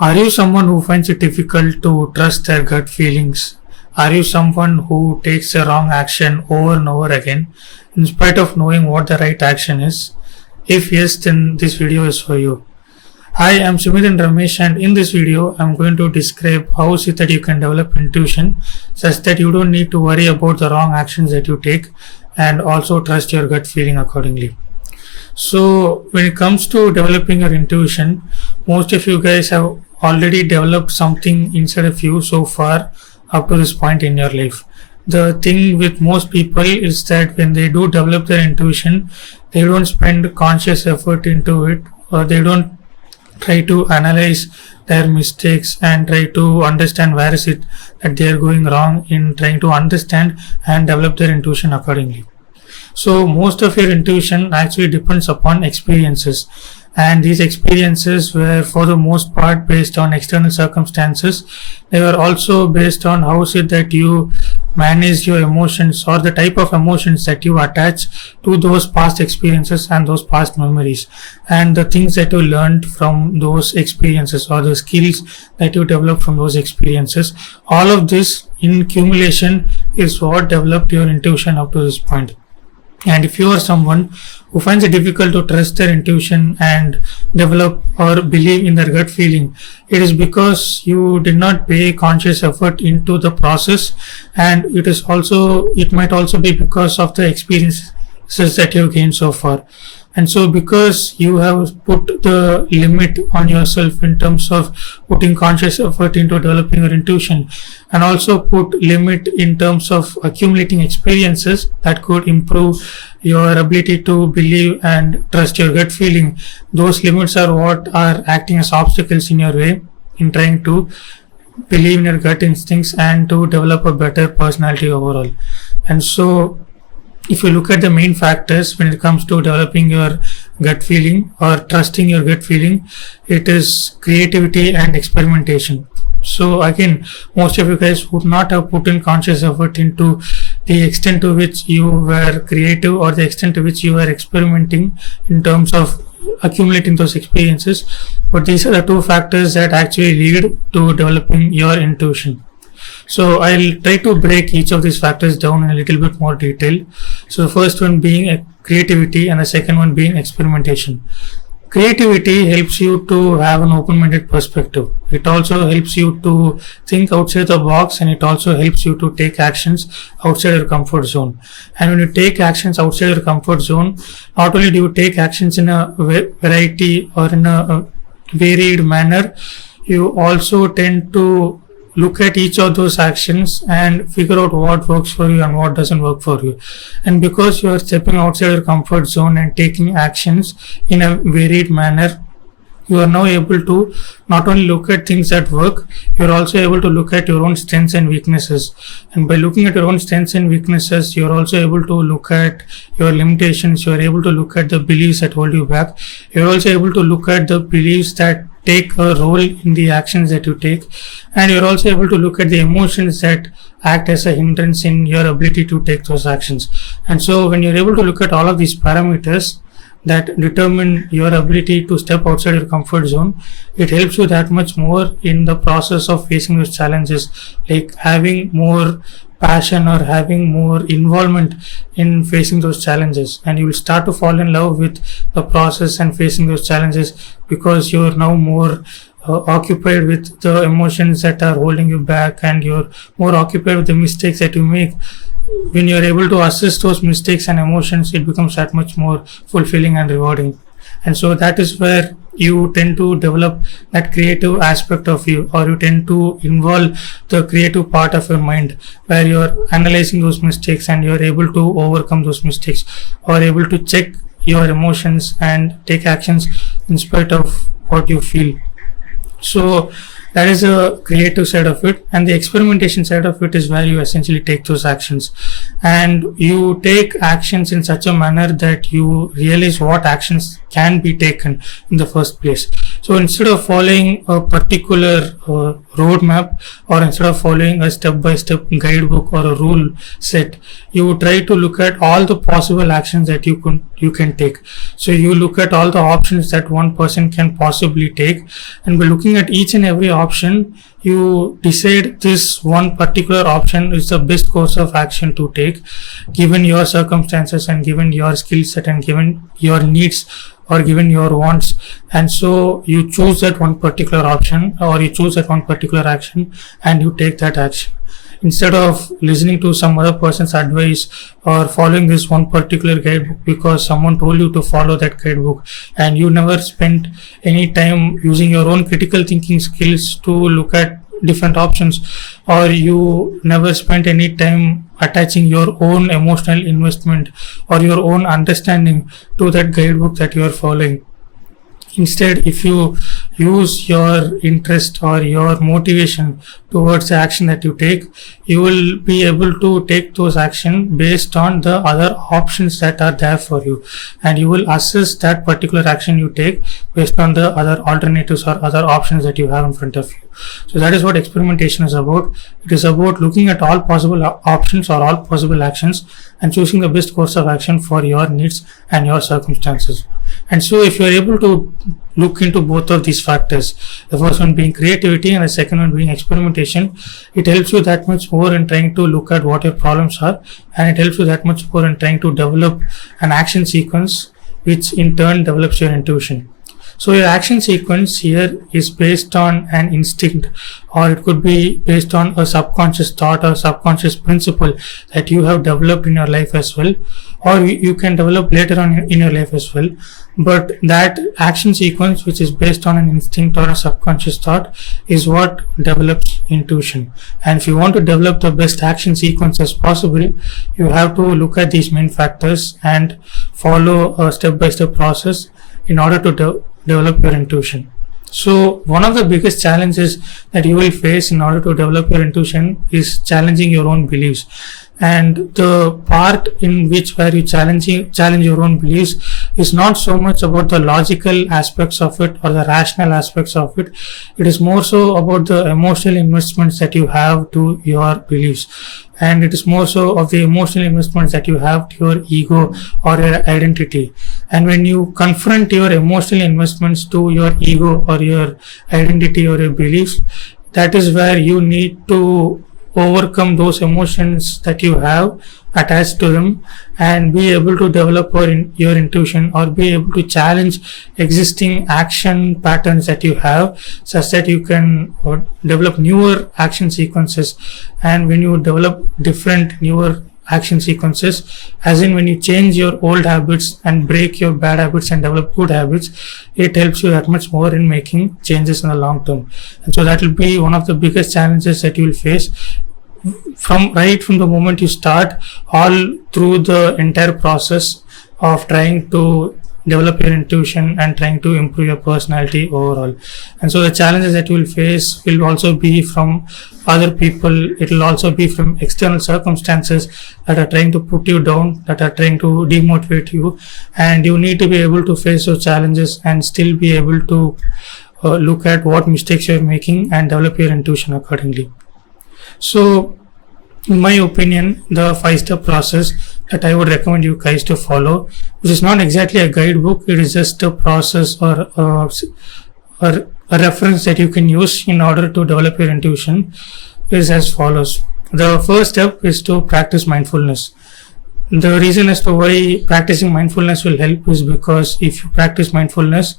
Are you someone who finds it difficult to trust their gut feelings? Are you someone who takes the wrong action over and over again in spite of knowing what the right action is? If yes, then this video is for you. Hi, I'm Sumedhan Ramesh, and in this video, I'm going to describe how is it that you can develop intuition such that you don't need to worry about the wrong actions that you take and also trust your gut feeling accordingly. So, when it comes to developing your intuition, most of you guys have already developed something inside of you so far up to this point in your life. The thing with most people is that when they do develop their intuition, they don't spend conscious effort into it, or they don't try to analyze their mistakes and try to understand where is it that they are going wrong in trying to understand and develop their intuition accordingly. So most of your intuition actually depends upon experiences, and these experiences were for the most part based on external circumstances. They were also based on how is it that you manage your emotions or the type of emotions that you attach to those past experiences and those past memories, and the things that you learned from those experiences or the skills that you developed from those experiences. All of this in accumulation is what developed your intuition up to this point. And if you are someone who finds it difficult to trust their intuition and develop or believe in their gut feeling, it is because you did not pay conscious effort into the process, and it might also be because of the experiences that you have gained so far. And so because you have put the limit on yourself in terms of putting conscious effort into developing your intuition, and also put limit in terms of accumulating experiences that could improve your ability to believe and trust your gut feeling, those limits are what are acting as obstacles in your way in trying to believe in your gut instincts and to develop a better personality overall. And so if you look at the main factors when it comes to developing your gut feeling or trusting your gut feeling, it is creativity and experimentation. So again, most of you guys would not have put in conscious effort into the extent to which you were creative or the extent to which you were experimenting in terms of accumulating those experiences. But these are the two factors that actually lead to developing your intuition. So I'll try to break each of these factors down in a little bit more detail. So the first one being creativity and the second one being experimentation. Creativity helps you to have an open-minded perspective. It also helps you to think outside the box, and it also helps you to take actions outside your comfort zone. And when you take actions outside your comfort zone, not only do you take actions in a variety or in a varied manner, you also tend to look at each of those actions and figure out what works for you and what doesn't work for you. And because you are stepping outside your comfort zone and taking actions in a varied manner, you are now able to not only look at things that work, you are also able to look at your own strengths and weaknesses. And by looking at your own strengths and weaknesses, you are also able to look at your limitations. You are able to look at the beliefs that hold you back. You are also able to look at the beliefs that take a role in the actions that you take. And you're also able to look at the emotions that act as a hindrance in your ability to take those actions. And so when you're able to look at all of these parameters that determine your ability to step outside your comfort zone, it helps you that much more in the process of facing those challenges, like having more passion or having more involvement in facing those challenges. And you will start to fall in love with the process and facing those challenges because you're now more occupied with the emotions that are holding you back, and you're more occupied with the mistakes that you make. When you're able to assess those mistakes and emotions, it becomes that much more fulfilling and rewarding. And so that is where you tend to develop that creative aspect of you, or you tend to involve the creative part of your mind where you're analyzing those mistakes and you're able to overcome those mistakes, or able to check your emotions and take actions in spite of what you feel. So That is a creative side of it, and the experimentation side of it is where you essentially take those actions, and you take actions in such a manner that you realize what actions can be taken in the first place. So instead of following a particular roadmap, or instead of following a step-by-step guidebook or a rule set, you try to look at all the possible actions that you can take. So you look at all the options that one person can possibly take, and by looking at each and every option, you decide this one particular option is the best course of action to take given your circumstances and given your skill set and given your needs or given your wants. And so you choose that one particular option, or you choose that one particular action, and you take that action instead of listening to some other person's advice or following this one particular guidebook because someone told you to follow that guidebook, and you never spent any time using your own critical thinking skills to look at different options, or you never spent any time attaching your own emotional investment or your own understanding to that guidebook that you are following. Instead, if you use your interest or your motivation towards the action that you take, you will be able to take those actions based on the other options that are there for you, and you will assess that particular action you take based on the other alternatives or other options that you have in front of you. So that is what experimentation is about. It is about looking at all possible options or all possible actions and choosing the best course of action for your needs and your circumstances. And so if you are able to look into both of these factors, the first one being creativity and the second one being experimentation, it helps you that much more in trying to look at what your problems are, and it helps you that much more in trying to develop an action sequence, which in turn develops your intuition. So your action sequence here is based on an instinct, or it could be based on a subconscious thought or subconscious principle that you have developed in your life as well, or you can develop later on in your life as well. But that action sequence, which is based on an instinct or a subconscious thought, is what develops intuition. And if you want to develop the best action sequence as possible, you have to look at these main factors and follow a step-by-step process in order to develop your intuition. So one of the biggest challenges that you will face in order to develop your intuition is challenging your own beliefs. And the part in which where you challenge your own beliefs is not so much about the logical aspects of it or the rational aspects of it. It is more so about the emotional investments that you have to your beliefs, and it is more so of the emotional investments that you have to your ego or your identity. And when you confront your emotional investments to your ego or your identity or your beliefs, that is where you need to overcome those emotions that you have attached to them and be able to develop your intuition, or be able to challenge existing action patterns that you have, such that you can develop newer action sequences. And when you develop different newer action sequences, as in when you change your old habits and break your bad habits and develop good habits, it helps you that much more in making changes in the long term. And so that will be one of the biggest challenges that you will face from the moment you start, all through the entire process of trying to develop your intuition and trying to improve your personality overall. And so the challenges that you will face will also be from other people. It will also be from external circumstances that are trying to put you down, that are trying to demotivate you, and you need to be able to face those challenges and still be able to look at what mistakes you're making and develop your intuition accordingly. So in my opinion, the 5-step process that I would recommend you guys to follow, which is not exactly a guidebook, it is just a process or a reference that you can use in order to develop your intuition, is as follows. The first step is to practice mindfulness. The reason as to why practicing mindfulness will help is because if you practice mindfulness,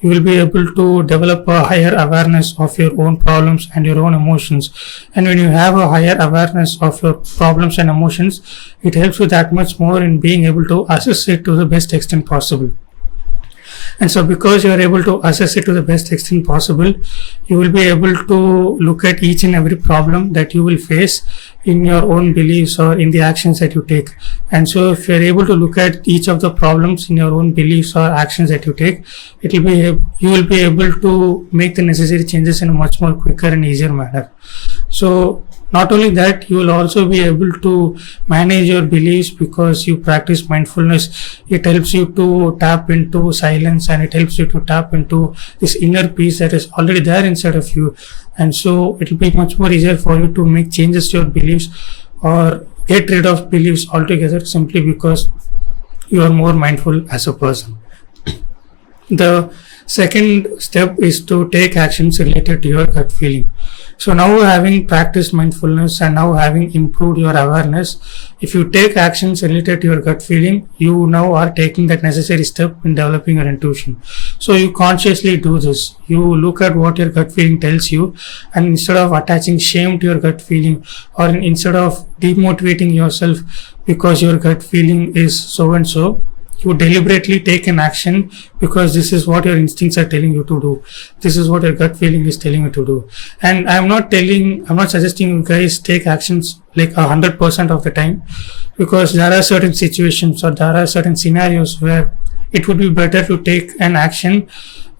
you will be able to develop a higher awareness of your own problems and your own emotions. And when you have a higher awareness of your problems and emotions, it helps you that much more in being able to assess it to the best extent possible. And so because you are able to assess it to the best extent possible, you will be able to look at each and every problem that you will face in your own beliefs or in the actions that you take. And so if you are able to look at each of the problems in your own beliefs or actions that you take, you will be able to make the necessary changes in a much more quicker and easier manner. So not only that, you will also be able to manage your beliefs because you practice mindfulness. It helps you to tap into silence, and it helps you to tap into this inner peace that is already there inside of you. And so it will be much more easier for you to make changes to your beliefs or get rid of beliefs altogether, simply because you are more mindful as a person. The second step is to take actions related to your gut feeling. So now, having practiced mindfulness and now having improved your awareness, if you take actions related to your gut feeling, you now are taking that necessary step in developing your intuition. So you consciously do this. You look at what your gut feeling tells you, and instead of attaching shame to your gut feeling, or instead of demotivating yourself because your gut feeling is so and so, you deliberately take an action because this is what your instincts are telling you to do. This is what your gut feeling is telling you to do. And I'm not suggesting you guys take actions like 100% of the time, because there are certain situations or there are certain scenarios where it would be better to take an action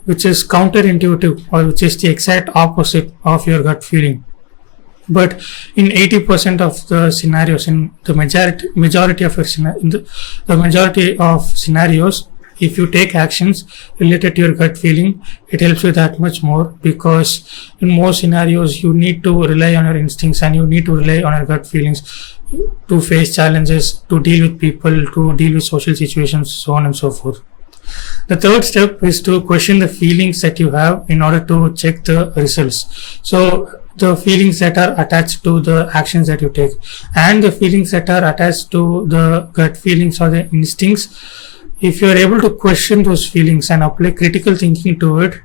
which is counterintuitive or which is the exact opposite of your gut feeling. But in 80% of the scenarios, in the majority of the majority of scenarios, if you take actions related to your gut feeling, it helps you that much more, because in most scenarios you need to rely on your instincts and you need to rely on your gut feelings to face challenges, to deal with people, to deal with social situations, so on and so forth. The third step is to question the feelings that you have in order to check the results. So the feelings that are attached to the actions that you take and the feelings that are attached to the gut feelings or the instincts, if you are able to question those feelings and apply critical thinking to it,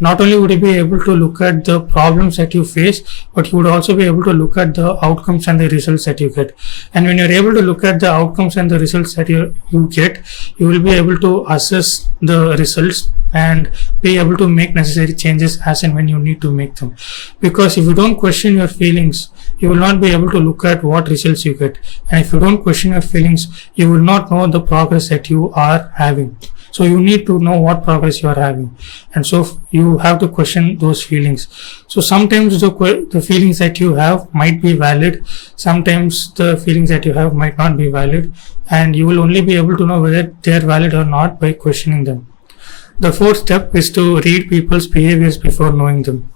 not only would you be able to look at the problems that you face, but you would also be able to look at the outcomes and the results that you get. And when you're able to look at the outcomes and the results that you get, you will be able to assess the results and be able to make necessary changes as and when you need to make them. Because if you don't question your feelings, you will not be able to look at what results you get. And if you don't question your feelings, you will not know the progress that you are having. So you need to know what progress you are having. And so you have to question those feelings. So sometimes the feelings that you have might be valid. Sometimes the feelings that you have might not be valid. And you will only be able to know whether they are valid or not by questioning them. The fourth step is to read people's behaviors before knowing them.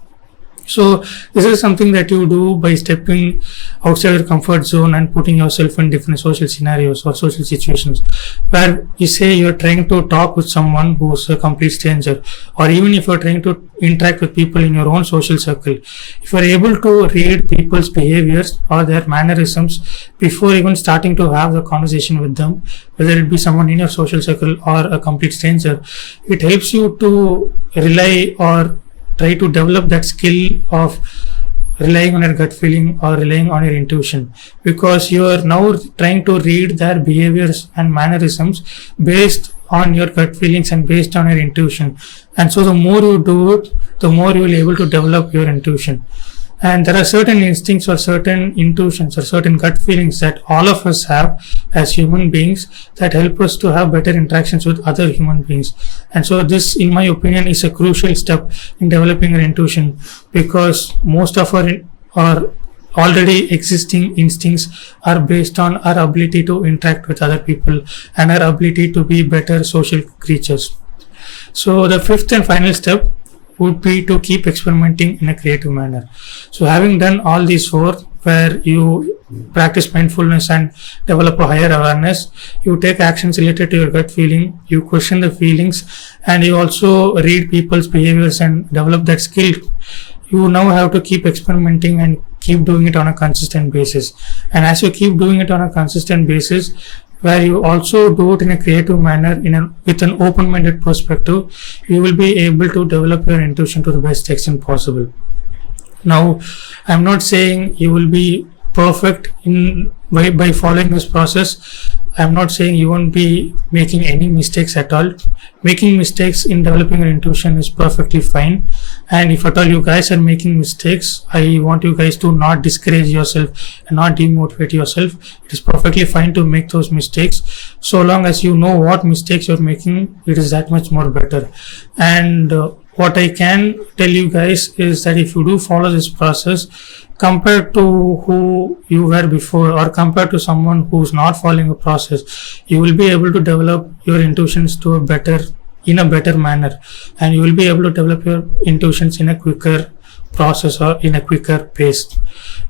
So this is something that you do by stepping outside your comfort zone and putting yourself in different social scenarios or social situations where you say you're trying to talk with someone who's a complete stranger, or even if you're trying to interact with people in your own social circle. If you're able to read people's behaviors or their mannerisms before even starting to have the conversation with them, whether it be someone in your social circle or a complete stranger, it helps you to rely or try to develop that skill of relying on your gut feeling or relying on your intuition, because you are now trying to read their behaviors and mannerisms based on your gut feelings and based on your intuition. And so the more you do it, the more you will be able to develop your intuition. And there are certain instincts or certain intuitions or certain gut feelings that all of us have as human beings that help us to have better interactions with other human beings. And so this, in my opinion, is a crucial step in developing our intuition, because most of our already existing instincts are based on our ability to interact with other people and our ability to be better social creatures. So the fifth and final step would be to keep experimenting in a creative manner. So having done all these four, where you practice mindfulness and develop a higher awareness, you take actions related to your gut feeling, you question the feelings, and you also read people's behaviors and develop that skill. You now have to keep experimenting and keep doing it on a consistent basis. And as you keep doing it on a consistent basis, where you also do it in a creative manner with an open-minded perspective, you will be able to develop your intuition to the best extent possible. Now, I'm not saying you will be perfect by following this process. I'm not saying you won't be making any mistakes at all. Making mistakes in developing an intuition is perfectly fine. And if at all you guys are making mistakes, I want you guys to not discourage yourself and not demotivate yourself. It is perfectly fine to make those mistakes. So long as you know what mistakes you're making, it is that much more better. And what I can tell you guys is that if you do follow this process, compared to who you were before, or compared to someone who's not following a process, you will be able to develop your intuitions in a better manner, and you will be able to develop your intuitions in a quicker process or in a quicker pace.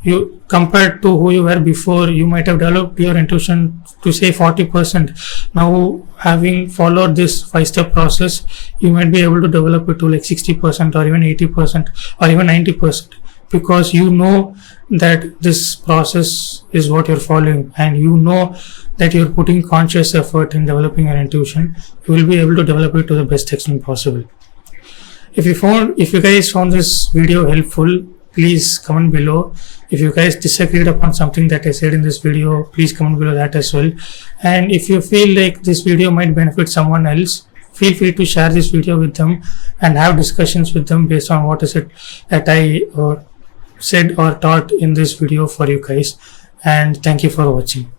You, compared to who you were before, you might have developed your intuition to say 40%. Now, having followed this 5-step process, you might be able to develop it to like 60% or even 80% or even 90%, because you know that this process is what you're following, and you know that you're putting conscious effort in developing your intuition. You will be able to develop it to the best extent possible. If you guys found this video helpful, please comment below. If you guys disagreed upon something that I said in this video, please comment below that as well. And if you feel like this video might benefit someone else, feel free to share this video with them and have discussions with them based on what is it that I said or taught in this video for you guys. And thank you for watching.